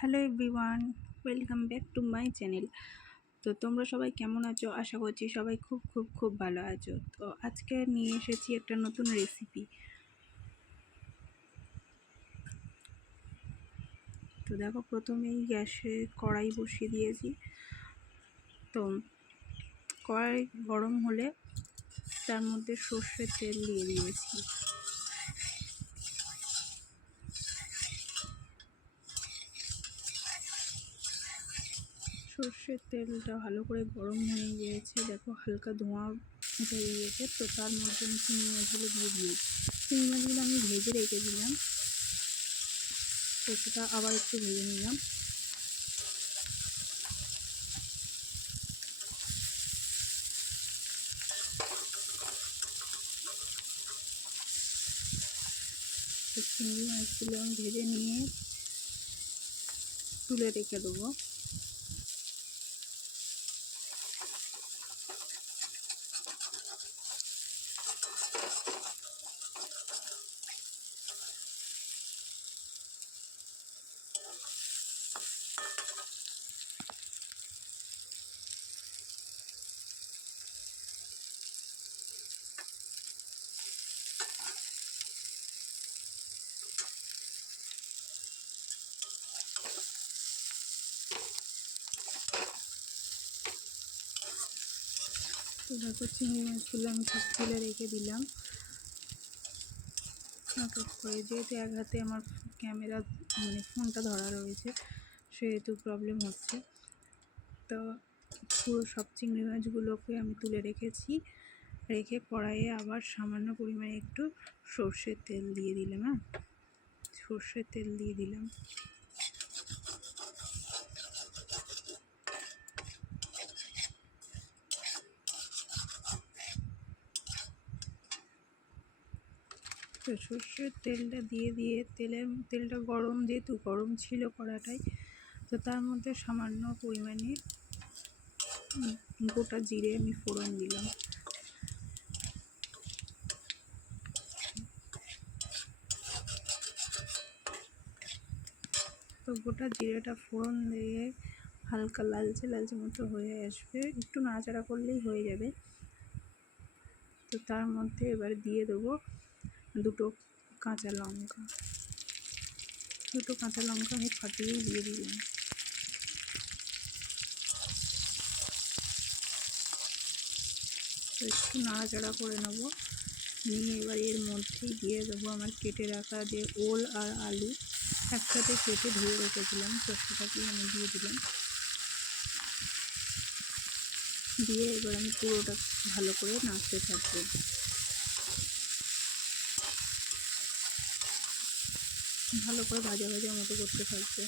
Hello everyone, welcome back to my channel. তো তোমরা সবাই কেমন আছো? আশা করছি সবাই খুব খুব খুব ভালো আছো। তো আজকে নিয়ে এসেছি একটা নতুন রেসিপি। তো দেখো, প্রথমেই গ্যাসে কড়াই বসিয়ে দিয়েছি। তো কড়াই গরম হলে তার মধ্যে সর্ষের তেল দিয়ে দিয়েছি। সর্ষের তেলটা ভালো করে গরম হয়ে গিয়েছে, দেখো হালকা ধোঁয়া উঠে গিয়েছে। তো তার মধ্যে আমি চিংড়ি মাছগুলো দিয়ে দিয়েছি। চিংড়ি মাছগুলো আমি ভেজে রেখে দিলাম, তো সেটা আবার একটু ভেজে নিলাম। তো চিংড়ি মাছগুলো আমি ভেজে নিয়ে তুলে রেখে দেবো। তো দেখো, চিংড়ি মাছগুলো আমি সব তুলে রেখে দিলাম এক এক করে। যেহেতু এক হাতে আমার ক্যামেরা ফোনটা ধরা রয়েছে, সেহেতু প্রবলেম হচ্ছে। তো পুরো সব চিংড়ি মাছগুলোকে আমি তুলে রেখেছি। রেখে কড়াইয়ে আবার সামান্য পরিমাণে একটু সর্ষের তেল দিয়ে দিলাম। সর্ষের তেল দিয়ে দিলাম। তো সর্ষের তেলটা দিয়ে তেলটা গরম, যেহেতু গরম ছিল কড়াটাই, তো তার মধ্যে সামান্য পরিমাণে গোটা জিরে আমি ফোড়ন দিলাম। তো গোটা জিরেটা ফোড়ন দিয়ে হালকা লালচে লালচে মতো হয়ে আসবে, একটু নাড়াচাড়া করলেই হয়ে যাবে। তো তার মধ্যে এবার দিয়ে দেবো দুটো কাঁচা লঙ্কা আমি ফাটিয়েই দিয়ে দিলাম। তো একটু নাড়াচাড়া করে নেবো, নিয়ে এবার এর মধ্যেই দিয়ে দেবো আমার কেটে রাখা যে ওল আর আলু একসাথে কেটে ধুয়ে রেখেছিলাম, তো সেটাকেই আমি দিয়ে দিলাম। দিয়ে এবার আমি পুরোটা ভালো করে নাড়তে থাকবো। ভালো করে ভাজা ভাজা মতো করতে থাকবে।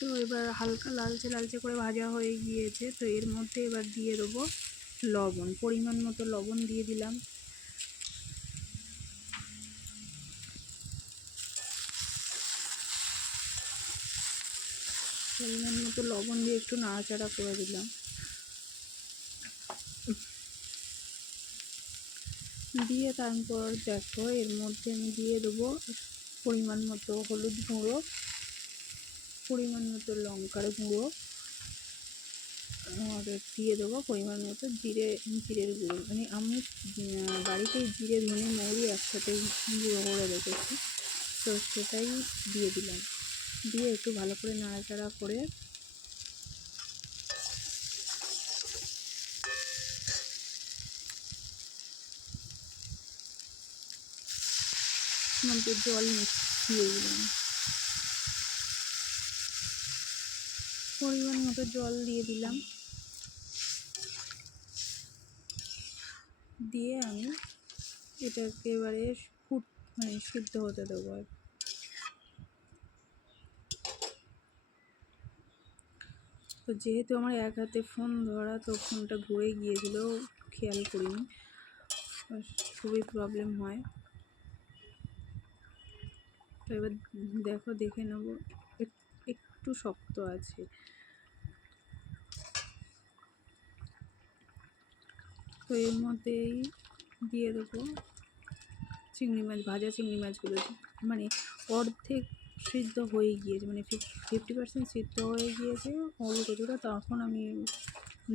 তো এবার হালকা লালচে লালচে করে ভাজা হয়ে গিয়েছে। তো এর মধ্যে এবার দিয়ে দেবো লবণ, পরিমাণ মতো লবণ দিয়ে দিলাম। পরিমাণ মতো লবণ দিয়ে একটু নাড়াচাড়া করে দিলাম। দিয়ে তারপর দেখো, এর মধ্যে আমি দিয়ে দেবো পরিমাণ মতো হলুদ গুঁড়ো, পরিমাণ মতো লঙ্কার গুঁড়ো, আর দিয়ে দেবো পরিমাণ মতো জিরের গুঁড়ো। আমি বাড়িতেই জিরে ধনে মৌরি একসাথে গুঁড়ো করে রেখেছি, তো সেটাই দিয়ে দিলাম। দিয়ে একটু ভালো করে নাড়াচাড়া করে মধ্যে জল মিশিয়ে দিলাম। পরিমাণ মতো জল দিয়ে দিলাম, দিয়ে আমি এটাকে এবারে সিদ্ধ হতে দেবো। তো যেহেতু আমার এক হাতে ফোন ধরা, তো ফোনটা ঘুরে গিয়েছিল, খেয়াল করিনি, খুবই প্রবলেম হয়। তো এবার দেখে নেবো, একটু শক্ত আছে। তো এর মধ্যেই দিয়ে দেবো চিংড়ি মাছ, ভাজা চিংড়ি মাছগুলো, মানে অর্ধেক সিদ্ধ হয়ে গিয়েছে, মানে 50% সিদ্ধ হয়ে গিয়েছে আলু কচুটা। তখন আমি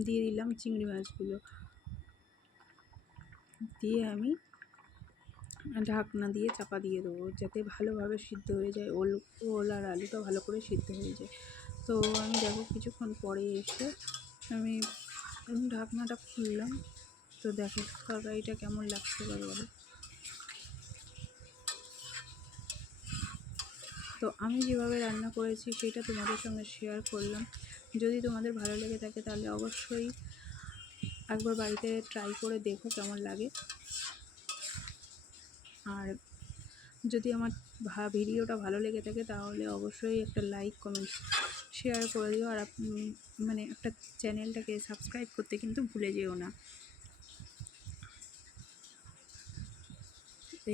দিয়ে দিলাম চিংড়ি মাছগুলো, দিয়ে আমি ঢাকনা দিয়ে চাপা দিয়ে দেবো, যাতে ভালোভাবে সিদ্ধ হয়ে যায়, ওল আর আলুটা ভালো করে সিদ্ধ হয়ে যায়। তো আমি দেখো কিছুক্ষণ পরে এসে আমি ঢাকনাটা খুললাম। তো দেখো তরকারিটা কেমন লাগছে এবার বলো। তো আমি যেভাবে রান্না করেছি সেটা তোমাদের সঙ্গে শেয়ার করলাম। যদি তোমাদের ভালো লেগে থাকে তাহলে অবশ্যই একবার বাড়িতে ট্রাই করে দেখো কেমন লাগে। আর যদি আমার ভিডিওটা ভালো লেগে থাকে তাহলে অবশ্যই একটা লাইক, কমেন্ট, শেয়ার করে দিও। আর মানে একটা চ্যানেলটাকে সাবস্ক্রাইব করতে কিন্তু ভুলে যেও না।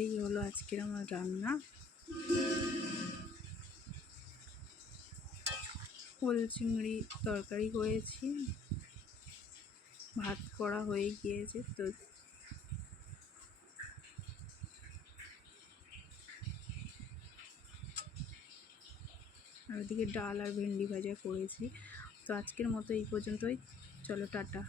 এই হলো আজকের আমার রান্না। ওল চিংড়ি তরকারি করেছি, ভাত করা হয়ে গিয়েছে। তো আর ওদিকে ডাল আর ভেন্ডি ভাজা করেছি। তো আজকের মতো এই পর্যন্তই, চলো টাটা।